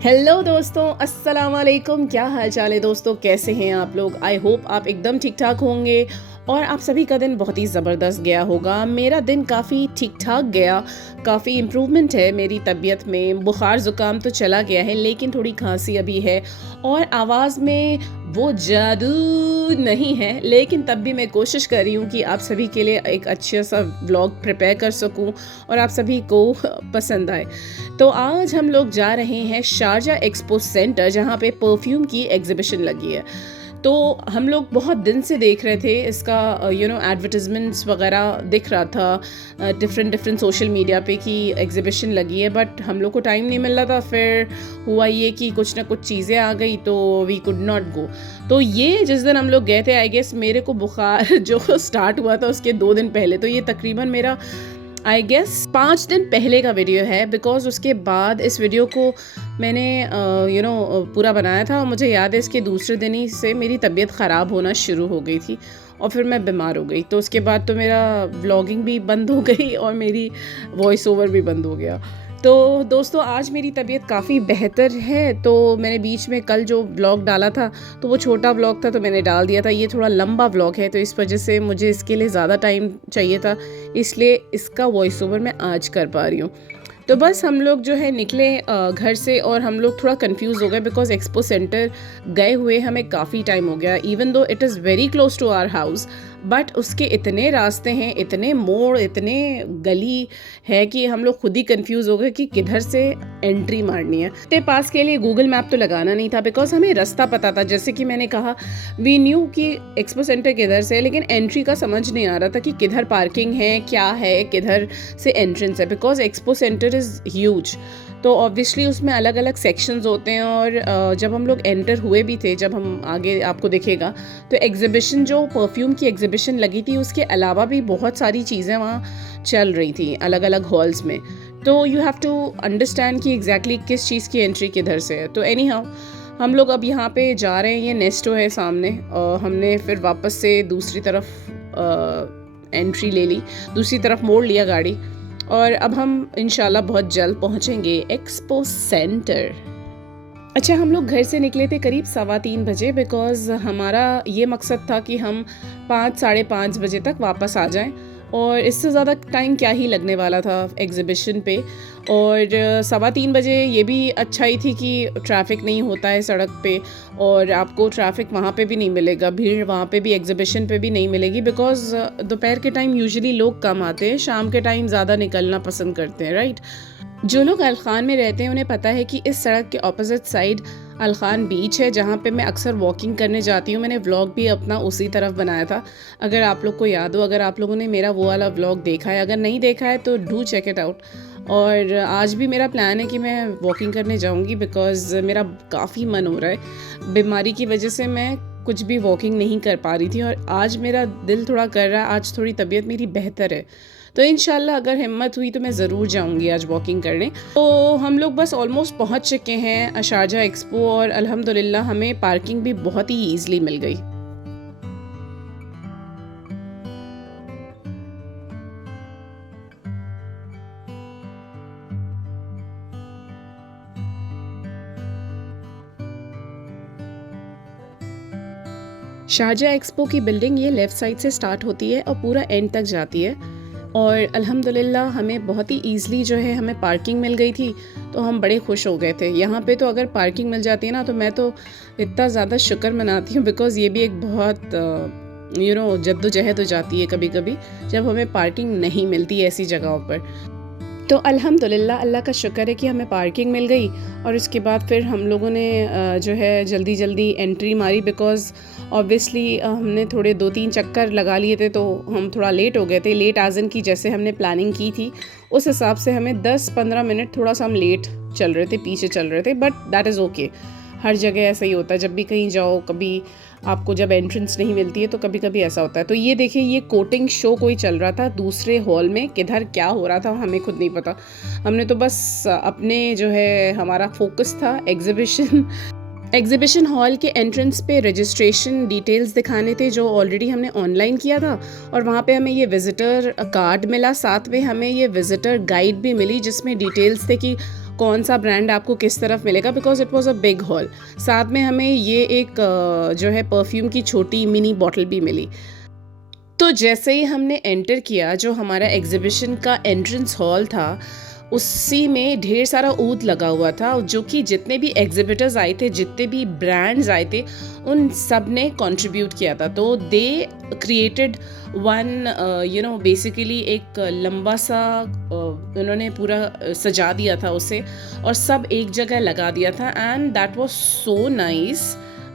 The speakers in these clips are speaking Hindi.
हेलो दोस्तों, अस्सलाम वालेकुम। क्या हाल चाल है दोस्तों, कैसे हैं आप लोग? आई होप आप एकदम ठीक ठाक होंगे और आप सभी का दिन बहुत ही ज़बरदस्त गया होगा। मेरा दिन काफ़ी ठीक ठाक गया, काफ़ी इम्प्रूवमेंट है मेरी तबीयत में। बुखार ज़ुकाम तो चला गया है लेकिन थोड़ी खांसी अभी है और आवाज़ में वो जादू नहीं है, लेकिन तब भी मैं कोशिश कर रही हूँ कि आप सभी के लिए एक अच्छा सा व्लॉग प्रिपेयर कर सकूँ और आप सभी को पसंद आए। तो आज हम लोग जा रहे हैं शारजा एक्सपो सेंटर, जहाँ पे परफ्यूम की एग्जीबिशन लगी है। तो हम लोग बहुत दिन से देख रहे थे इसका एडवर्टाइजमेंट्स वगैरह दिख रहा था डिफरेंट सोशल मीडिया पे कि एग्जीबिशन लगी है, बट हम लोग को टाइम नहीं मिल रहा था। फिर हुआ ये कि कुछ ना कुछ चीज़ें आ गई तो वी कुड नॉट गो। तो ये जिस दिन हम लोग गए थे, आई गेस मेरे को बुखार जो स्टार्ट हुआ था उसके 2 दिन पहले, तो ये तकरीबन मेरा आई गेस 5 दिन पहले का वीडियो है। बिकॉज उसके बाद इस वीडियो को मैंने पूरा बनाया था और मुझे याद है इसके दूसरे दिन ही से मेरी तबीयत ख़राब होना शुरू हो गई थी और फिर मैं बीमार हो गई। तो उसके बाद तो मेरा व्लॉगिंग भी बंद हो गई और मेरी वॉइस ओवर भी बंद हो गया। तो दोस्तों, आज मेरी तबीयत काफ़ी बेहतर है। तो मैंने बीच में कल जो व्लॉग डाला था तो वो छोटा व्लॉग था तो मैंने डाल दिया था। ये थोड़ा लंबा व्लॉग है तो इस वजह से मुझे इसके लिए ज़्यादा टाइम चाहिए था, इसलिए इसका वॉइस ओवर मैं आज कर पा रही हूँ। तो बस हम लोग जो है निकले घर से और हम लोग थोड़ा कंफ्यूज हो गए बिकॉज एक्सपो सेंटर गए हुए हमें काफ़ी टाइम हो गया। Even though it is very close to our house, but उसके इतने रास्ते हैं, इतने मोड़, इतने गली है कि हम लोग खुद ही कंफ्यूज हो गए कि किधर से एंट्री मारनी है। ते पास के लिए गूगल मैप तो लगाना नहीं था बिकॉज हमें रास्ता पता था। जैसे कि मैंने कहा, वी न्यू कि एक्सपो सेंटर किधर से है, लेकिन एंट्री का समझ नहीं आ रहा था कि किधर पार्किंग है, क्या है, किधर से एंट्रेंस है। Because expo centre is huge, तो ऑब्वियसली उसमें अलग अलग सेक्शंस होते हैं। और जब हम लोग एंटर हुए भी थे, जब हम आगे आपको दिखेगा, तो एग्जीबिशन जो परफ्यूम की एग्जीबिशन लगी थी उसके अलावा भी बहुत सारी चीज़ें वहाँ चल रही थी अलग अलग हॉल्स में। तो यू हैव टू अंडरस्टैंड कि एग्जैक्टली किस चीज़ की एंट्री किधर से है। तो एनी हाउ हम लोग अब यहाँ पे जा रहे हैं। ये नेस्टो है सामने और हमने फिर वापस से दूसरी तरफ एंट्री ले ली, दूसरी तरफ मोड़ लिया गाड़ी और अब हम इंशाल्लाह बहुत जल्द पहुँचेंगे एक्सपो सेंटर। अच्छा, हम लोग घर से निकले थे करीब 3:15 बजे बिकॉज़ हमारा ये मकसद था कि हम 5 साढ़े 5 बजे तक वापस आ जाएं और इससे ज़्यादा टाइम क्या ही लगने वाला था एग्ज़िबिशन पे। और 3:15 बजे ये भी अच्छाई थी कि ट्रैफ़िक नहीं होता है सड़क पे और आपको ट्रैफ़िक वहाँ पे भी नहीं मिलेगा, भीड़ वहाँ पे भी एग्ज़िबिशन पे भी नहीं मिलेगी। बिकॉज़ दोपहर के टाइम यूजुअली लोग कम आते हैं, शाम के टाइम ज़्यादा निकलना पसंद करते हैं, राइट। जो लोग अलखान में रहते हैं उन्हें पता है कि इस सड़क के ऑपोजिट साइड अलखान बीच है, जहाँ पे मैं अक्सर वॉकिंग करने जाती हूँ। मैंने व्लॉग भी अपना उसी तरफ बनाया था, अगर आप लोग को याद हो। अगर आप लोगों ने मेरा वो वाला व्लॉग देखा है, अगर नहीं देखा है तो डू चेक इट आउट। और आज भी मेरा प्लान है कि मैं वॉकिंग करने जाऊँगी बिकॉज़ मेरा काफ़ी मन हो रहा है। बीमारी की वजह से मैं कुछ भी वॉकिंग नहीं कर पा रही थी और आज मेरा दिल थोड़ा कर रहा है, आज थोड़ी तबीयत मेरी बेहतर है। तो इंशाल्लाह अगर हिम्मत हुई तो मैं ज़रूर जाऊंगी आज वॉकिंग करने। तो हम लोग बस ऑलमोस्ट पहुंच चुके हैं शारजा एक्सपो और अल्हम्दुलिल्लाह हमें पार्किंग भी बहुत ही ईज़िली मिल गई। शारजा एक्सपो की बिल्डिंग ये लेफ़्ट साइड से स्टार्ट होती है और पूरा एंड तक जाती है और अल्हम्दुलिल्लाह हमें बहुत ही ईज़िली जो है हमें पार्किंग मिल गई थी, तो हम बड़े खुश हो गए थे। यहाँ पे तो अगर पार्किंग मिल जाती है ना तो मैं तो इतना ज़्यादा शुक्र मनाती हूँ बिकॉज़ ये भी एक बहुत जद्दोजहद हो जाती है कभी कभी जब हमें पार्किंग नहीं मिलती ऐसी जगहों पर। तो अल्हम्दुलिल्लाह अल्लाह का शुक्र है कि हमें पार्किंग मिल गई और उसके बाद फिर हम लोगों ने जो है जल्दी जल्दी एंट्री मारी बिकॉज़ ऑब्वियसली हमने थोड़े 2-3 चक्कर लगा लिए थे तो हम थोड़ा लेट हो गए थे। लेट आज़न की जैसे हमने प्लानिंग की थी उस हिसाब से हमें 10-15 मिनट थोड़ा सा हम लेट चल रहे थे, पीछे चल रहे थे, बट दैट इज़ ओके। हर जगह ऐसा ही होता है, जब भी कहीं जाओ, कभी आपको जब एंट्रेंस नहीं मिलती है तो कभी कभी ऐसा होता है। तो ये देखिए, ये कोटिंग शो कोई चल रहा था दूसरे हॉल में, किधर क्या हो रहा था हमें खुद नहीं पता। हमने तो बस अपने जो है हमारा फोकस था एग्जीबिशन हॉल के एंट्रेंस पे रजिस्ट्रेशन डिटेल्स दिखाने थे जो ऑलरेडी हमने ऑनलाइन किया था और वहाँ पे हमें ये विज़िटर कार्ड मिला, साथ में हमें ये विज़िटर गाइड भी मिली जिसमें डिटेल्स थे कि कौन सा ब्रांड आपको किस तरफ मिलेगा, because it was a big hall. साथ में हमें ये एक जो है परफ्यूम की छोटी मिनी बॉटल भी मिली। तो जैसे ही हमने एंटर किया, जो हमारा एग्जीबिशन का एंट्रेंस हॉल था, उसी में ढेर सारा ऊद लगा हुआ था, जो कि जितने भी एग्जिबिटर्स आए थे, जितने भी ब्रांड्स आए थे, उन सब ने कंट्रीब्यूट किया था। तो दे क्रिएटेड वन बेसिकली एक लंबा सा उन्होंने पूरा सजा दिया था उसे, और सब एक जगह लगा दिया था। And that was so nice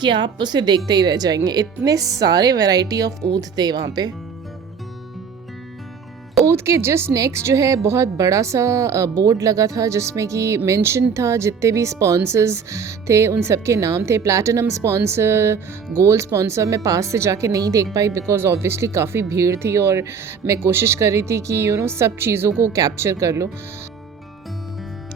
कि आप उसे देखते ही रह जाएंगे। इतने सारे वैरायटी ऑफ ऊद थे वहाँ पे। ऊद के जस्ट नेक्स्ट जो है बहुत बड़ा सा बोर्ड लगा था, जिसमें कि मेंशन था जितने भी स्पॉन्सर्स थे उन सब के नाम थे। प्लैटिनम स्पॉन्सर, गोल्ड स्पॉन्सर मैं पास से जाके नहीं देख पाई, बिकॉज ऑब्वियसली काफ़ी भीड़ थी और मैं कोशिश कर रही थी कि सब चीज़ों को कैप्चर कर लूँ।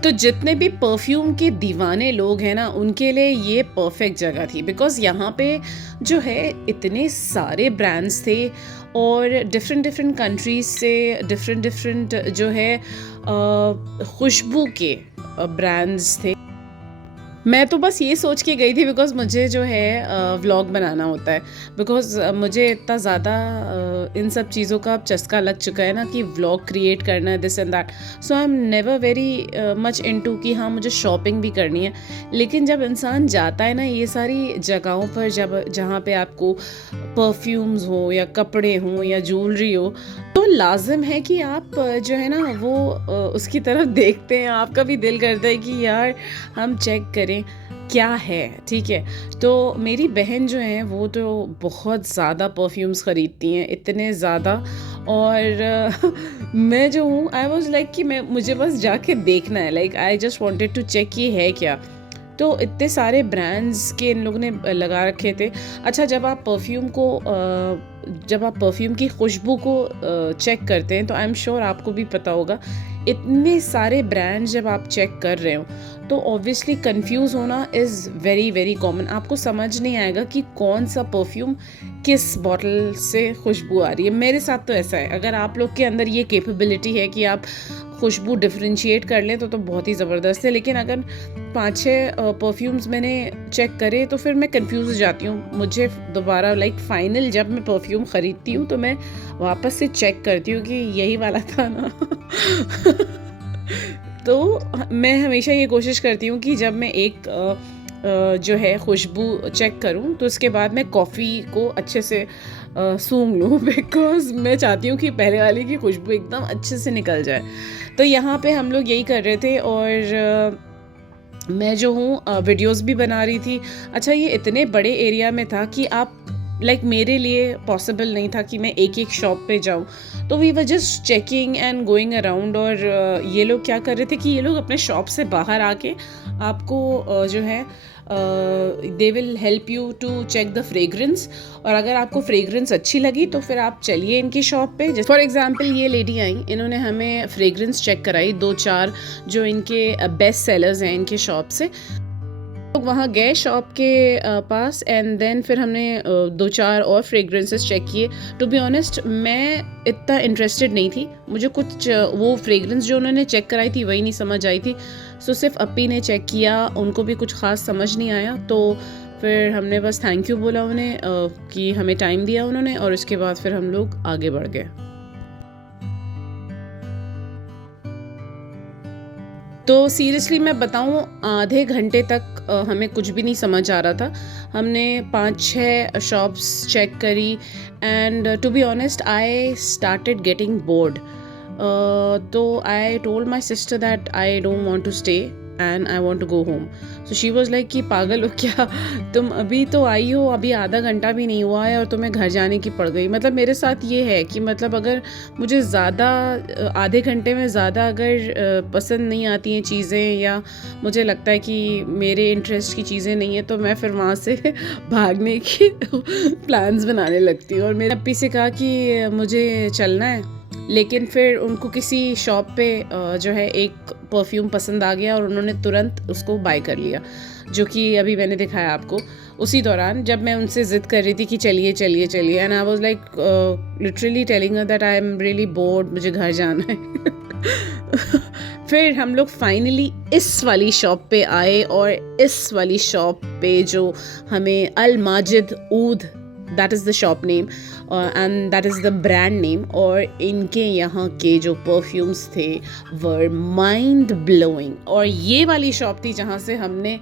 तो जितने भी परफ्यूम के दीवाने लोग हैं ना, उनके लिए ये परफेक्ट जगह थी, बिकॉज़ यहाँ पे जो है इतने सारे ब्रांड्स थे और डिफरेंट कंट्रीज से डिफरेंट जो है खुशबू के ब्रांड्स थे। मैं तो बस ये सोच के गई थी, बिकॉज़ मुझे जो है व्लॉग बनाना होता है, बिकॉज़ मुझे इतना ज़्यादा इन सब चीज़ों का अब चस्का लग चुका है ना कि व्लॉग क्रिएट करना है, this and that. So I am never very much into कि हाँ मुझे शॉपिंग भी करनी है। लेकिन जब इंसान जाता है ना ये सारी जगहों पर, जहाँ पे आपको परफ्यूम्स हो या कपड़े हों या ज्वेलरी हो, तो लाजिम है कि आप जो है ना वो उसकी तरफ देखते हैं। आपका भी दिल करता है कि यार हम चेक करें क्या है, ठीक है। तो मेरी बहन जो है वो तो बहुत ज़्यादा परफ्यूम्स ख़रीदती हैं, इतने ज़्यादा। और मैं जो हूँ आई वॉज लाइक कि मुझे बस जाके देखना है, like I just wanted to check ये है क्या। तो इतने सारे ब्रांड्स के इन लोगों ने लगा रखे थे। अच्छा, जब आप परफ्यूम की खुशबू को चेक करते हैं तो आई एम श्योर आपको भी पता होगा, इतने सारे ब्रांड्स जब आप चेक कर रहे हो तो ऑब्वियसली कंफ्यूज होना इज़ वेरी वेरी कॉमन। आपको समझ नहीं आएगा कि कौन सा परफ्यूम किस बॉटल से खुशबू आ रही है। मेरे साथ तो ऐसा है। अगर आप लोग के अंदर ये कैपेबिलिटी है कि आप खुशबू डिफरेंशिएट कर लें तो बहुत ही ज़बरदस्त है। लेकिन अगर 5-6 परफ्यूम्स मैंने चेक करे तो फिर मैं कंफ्यूज हो जाती हूँ। मुझे दोबारा फाइनल जब मैं परफ्यूम ख़रीदती हूँ तो मैं वापस से चेक करती हूँ कि यही वाला था ना। तो मैं हमेशा ये कोशिश करती हूँ कि जब मैं एक जो है खुशबू चेक करूँ तो उसके बाद मैं कॉफ़ी को अच्छे से सूंघ लूँ, बिकॉज़ मैं चाहती हूँ कि पहले वाले की खुशबू एकदम अच्छे से निकल जाए। तो यहाँ पे हम लोग यही कर रहे थे और मैं जो हूँ वीडियोस भी बना रही थी। अच्छा, ये इतने बड़े एरिया में था कि आप मेरे लिए पॉसिबल नहीं था कि मैं एक एक शॉप पे जाऊँ। तो we were just checking and going around. और ये लोग क्या कर रहे थे कि ये लोग अपने शॉप से बाहर आके आपको जो है they will help you to check the fragrance. और अगर आपको फ्रेग्रेंस अच्छी लगी तो फिर आप चलिए इनकी शॉप पे। जैसे फॉर एग्जांपल ये लेडी आई, इन्होंने हमें फ्रेग्रेंस चेक कराई 2-4 जो इनके बेस्ट सेलर्स हैं इनके शॉप से। लोग वहाँ गए शॉप के पास एंड देन फिर हमने 2-4 और फ्रेग्रेंसेस चेक किए। टू बी ऑनेस्ट मैं इतना इंटरेस्टेड नहीं थी, मुझे कुछ वो फ्रेग्रेंस जो उन्होंने चेक कराई थी वही नहीं समझ आई थी। सो सिर्फ अपी ने चेक किया, उनको भी कुछ ख़ास समझ नहीं आया। तो फिर हमने बस थैंक यू बोला उन्हें कि हमें टाइम दिया उन्होंने, और उसके बाद फिर हम लोग आगे बढ़ गए। तो सीरियसली मैं बताऊं, आधे घंटे तक हमें कुछ भी नहीं समझ आ रहा था। हमने 5-6 शॉप्स चेक करी and to be honest I started getting bored. So I told my sister that I don't want to stay and I want to go home. So she was like कि पागल हो क्या, तुम अभी तो आई हो, अभी आधा घंटा भी नहीं हुआ है और तुम्हें घर जाने की पड़ गई। मतलब मेरे साथ ये है कि अगर मुझे ज़्यादा आधे घंटे में ज़्यादा अगर पसंद नहीं आती हैं चीज़ें, या मुझे लगता है कि मेरे इंटरेस्ट की चीज़ें नहीं है, तो मैं फिर वहाँ से भागने की प्लान्स बनाने लगती हूँ। और मेरे अप्पी से कहा कि मुझे चलना है, लेकिन फिर उनको किसी शॉप पे जो है एक परफ्यूम पसंद आ गया और उन्होंने तुरंत उसको बाय कर लिया, जो कि अभी मैंने दिखाया आपको। उसी दौरान जब मैं उनसे ज़िद कर रही थी कि चलिए चलिए चलिए, and I was like literally telling her that I am really bored, मुझे घर जाना है। फिर हम लोग फाइनली इस वाली शॉप पे आए और इस वाली शॉप पे जो हमें Al Majid Oud, that is the shop name and that is the brand name, और इनके यहाँ के जो परफ्यूम्स थे वर माइंड ब्लोइंग। और ये वाली शॉप थी जहाँ से हमने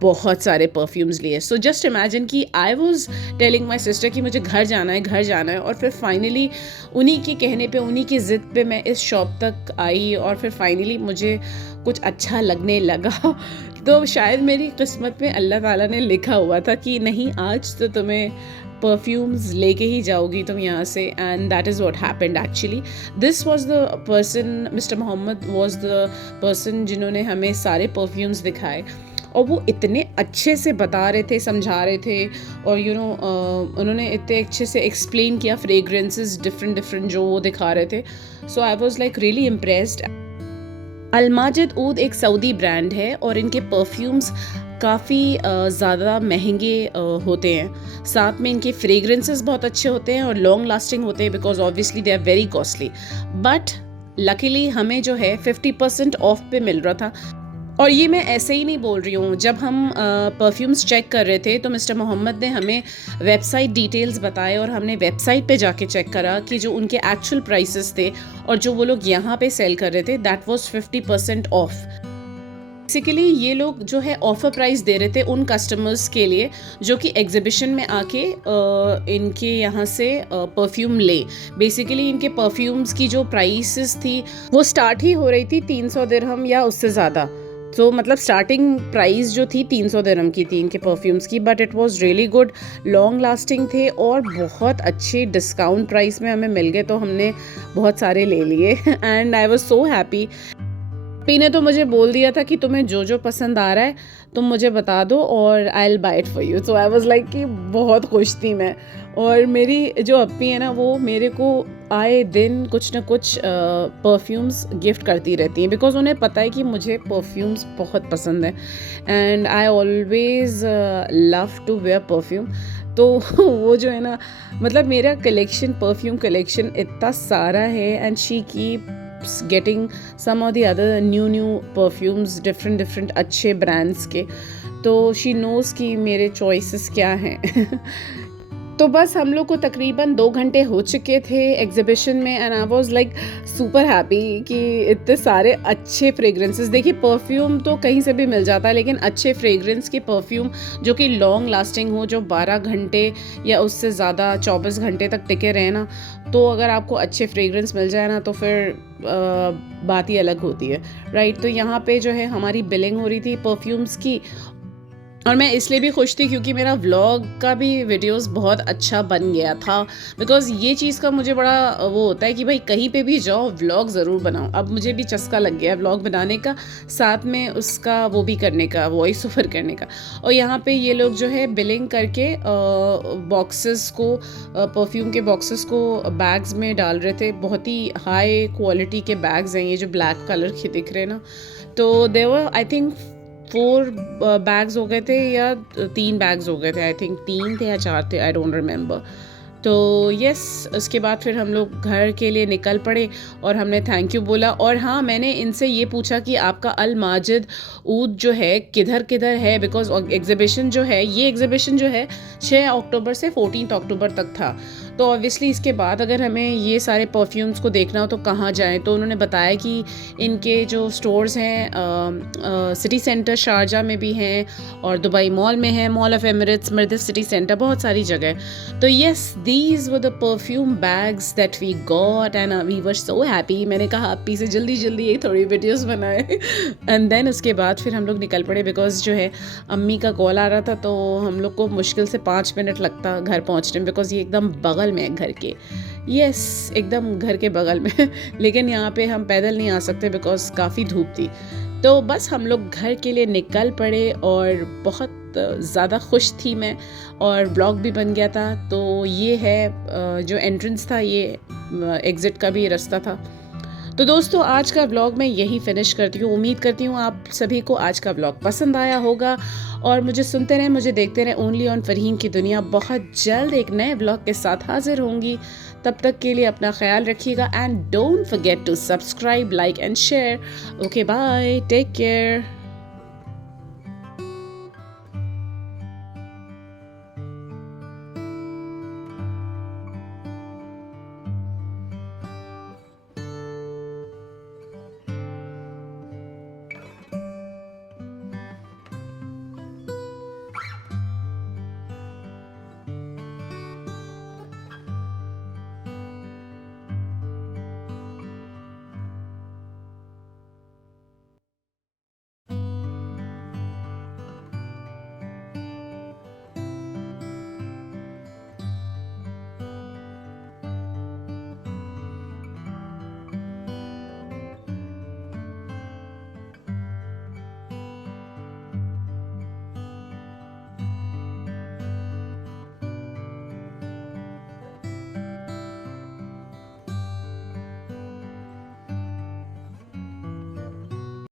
बहुत सारे परफ्यूम्स लिए। सो जस्ट इमेजिन कि I was telling my sister कि मुझे घर जाना है, और फिर फाइनली उन्हीं के कहने पे, उन्हीं की ज़िद पे मैं इस शॉप तक आई और फिर फाइनली मुझे कुछ अच्छा लगने लगा। तो शायद मेरी किस्मत में अल्लाह ताला ने लिखा हुआ था कि नहीं, आज तो तुम्हें परफ्यूम्स लेके ही जाओगी तुम यहाँ से, and that is what happened actually. This was the person, mister Mohammed was the person जिन्होंने हमें सारे परफ्यूम्स दिखाए, और वो इतने अच्छे से बता रहे थे, समझा रहे थे, और उन्होंने इतने अच्छे से एक्सप्लेन किया फ्रेग्रेंसेस डिफरेंट जो वो दिखा रहे थे। So I was like really impressed. Al Majid Oud एक सऊदी ब्रांड है और इनके परफ्यूम्स काफ़ी ज़्यादा महंगे होते हैं। साथ में इनके फ्रेग्रेंसेस बहुत अच्छे होते हैं और लॉन्ग लास्टिंग होते हैं, because obviously they are very costly. But luckily हमें जो है 50% ऑफ पे मिल रहा था। और ये मैं ऐसे ही नहीं बोल रही हूँ, जब हम परफ्यूम्स चेक कर रहे थे तो मिस्टर मोहम्मद ने हमें वेबसाइट डिटेल्स बताए, और हमने वेबसाइट पे जाके चेक करा कि जो उनके एक्चुअल प्राइसेस थे और जो वो लोग यहाँ पे सेल कर रहे थे, दैट वाज 50% ऑफ। बेसिकली ये लोग जो है ऑफर प्राइस दे रहे थे उन कस्टमर्स के लिए जो कि एग्जीबिशन में आके इनके यहाँ से परफ्यूम ले। बेसिकली इनके परफ्यूम्स की जो प्राइसेस थी वो स्टार्ट ही हो रही थी 300 दिरहम या उससे ज़्यादा। तो मतलब स्टार्टिंग प्राइस जो थी 300 दिरहम की थी इनके परफ्यूम्स की, but it was really good, long lasting थे और बहुत अच्छे डिस्काउंट प्राइस में हमें मिल गए, तो हमने बहुत सारे ले लिए and I was so happy. P ने तो मुझे बोल दिया था कि तुम्हें जो जो पसंद आ रहा है तुम मुझे बता दो और I will buy it for you. So I was like कि बहुत खुश थी मैं। और मेरी जो अप्पी है ना, वो मेरे को आए दिन कुछ ना कुछ परफ्यूम्स गिफ्ट करती रहती हैं, बिकॉज उन्हें पता है कि मुझे परफ्यूम्स बहुत पसंद है and I always love to wear perfume. तो वो जो है ना, मतलब मेरा कलेक्शन, परफ्यूम कलेक्शन इतना सारा है, and she keep getting some of the other new perfumes, different अच्छे brands के, तो she knows कि मेरे choices क्या हैं। तो बस हम लोग को तकरीबन 2 घंटे हो चुके थे एग्जीबिशन में, and I was like super happy कि इतने सारे अच्छे फ्रेग्रेंसेस। देखिए, परफ्यूम तो कहीं से भी मिल जाता है, लेकिन अच्छे फ्रेग्रेंस के परफ्यूम जो कि लॉन्ग लास्टिंग हो, जो 12 घंटे या उससे ज़्यादा 24 घंटे तक टिके रहे ना, तो अगर आपको अच्छे फ्रेग्रेंस मिल जाए ना तो फिर बात ही अलग होती है, राइट। तो यहाँ पे जो है हमारी बिलिंग हो रही थी परफ्यूम्स की, और मैं इसलिए भी खुश थी क्योंकि मेरा व्लॉग का भी वीडियोस बहुत अच्छा बन गया था। बिकॉज़ ये चीज़ का मुझे बड़ा वो होता है कि भाई कहीं पे भी जाओ व्लॉग ज़रूर बनाओ। अब मुझे भी चस्का लग गया है व्लॉग बनाने का, साथ में उसका वो भी करने का, वॉइस ओवर करने का। और यहाँ पे ये लोग जो है बिलिंग करके बॉक्सेस को, परफ्यूम के बॉक्सेस को बैग्स में डाल रहे थे। बहुत ही हाई क्वालिटी के बैग्स हैं ये, जो ब्लैक कलर के दिख रहे हैं ना। तो देवर आई थिंक 4 बैग्स हो गए थे या 3 बैग्स हो गए थे, आई थिंक 3 थे या 4 थे, आई डोंट रिमेंबर। तो यस, उसके बाद फिर हम लोग घर के लिए निकल पड़े और हमने थैंक यू बोला। और हाँ, मैंने इनसे ये पूछा कि आपका अल माजिद ऊद जो है किधर किधर है, बिकॉज एग्जीबिशन जो है, ये एग्जीबिशन जो है 6 अक्टूबर से 14 अक्टूबर तक था। तो ऑब्वियसली इसके बाद अगर हमें ये सारे परफ्यूम्स को देखना हो तो कहाँ जाएं, तो उन्होंने बताया कि इनके जो स्टोर्स हैं सिटी सेंटर शारजा में भी हैं और दुबई मॉल में है, mall of Emirates, Mirdif city centre, बहुत सारी जगह। तो yes, these were the perfume bags that we got and we were so happy. मैंने कहा अप्पी से जल्दी जल्दी ये थोड़ी वीडियोस बनाए एंड देन उसके बाद फिर हम लोग निकल पड़े, बिकॉज जो है अम्मी का कॉल आ रहा था, तो हम लोग को मुश्किल से 5 मिनट लगता घर पहुँचने में, बिकॉज ये एकदम बगल में है घर के। यस, एकदम घर के बगल में लेकिन यहाँ पे हम पैदल नहीं आ सकते बिकॉज काफ़ी धूप थी। तो बस हम लोग घर के लिए निकल पड़े और बहुत ज़्यादा खुश थी मैं, और ब्लॉग भी बन गया था। तो ये है जो एंट्रेंस था, ये एग्ज़िट का भी रास्ता था। तो दोस्तों, आज का व्लॉग मैं यही फिनिश करती हूँ। उम्मीद करती हूँ आप सभी को आज का व्लॉग पसंद आया होगा, और मुझे सुनते रहें, मुझे देखते रहें ओनली ऑन फरहीन की दुनिया। बहुत जल्द एक नए व्लॉग के साथ हाजिर होंगी। तब तक के लिए अपना ख्याल रखिएगा and don't forget to subscribe, like and share. Okay bye, take care.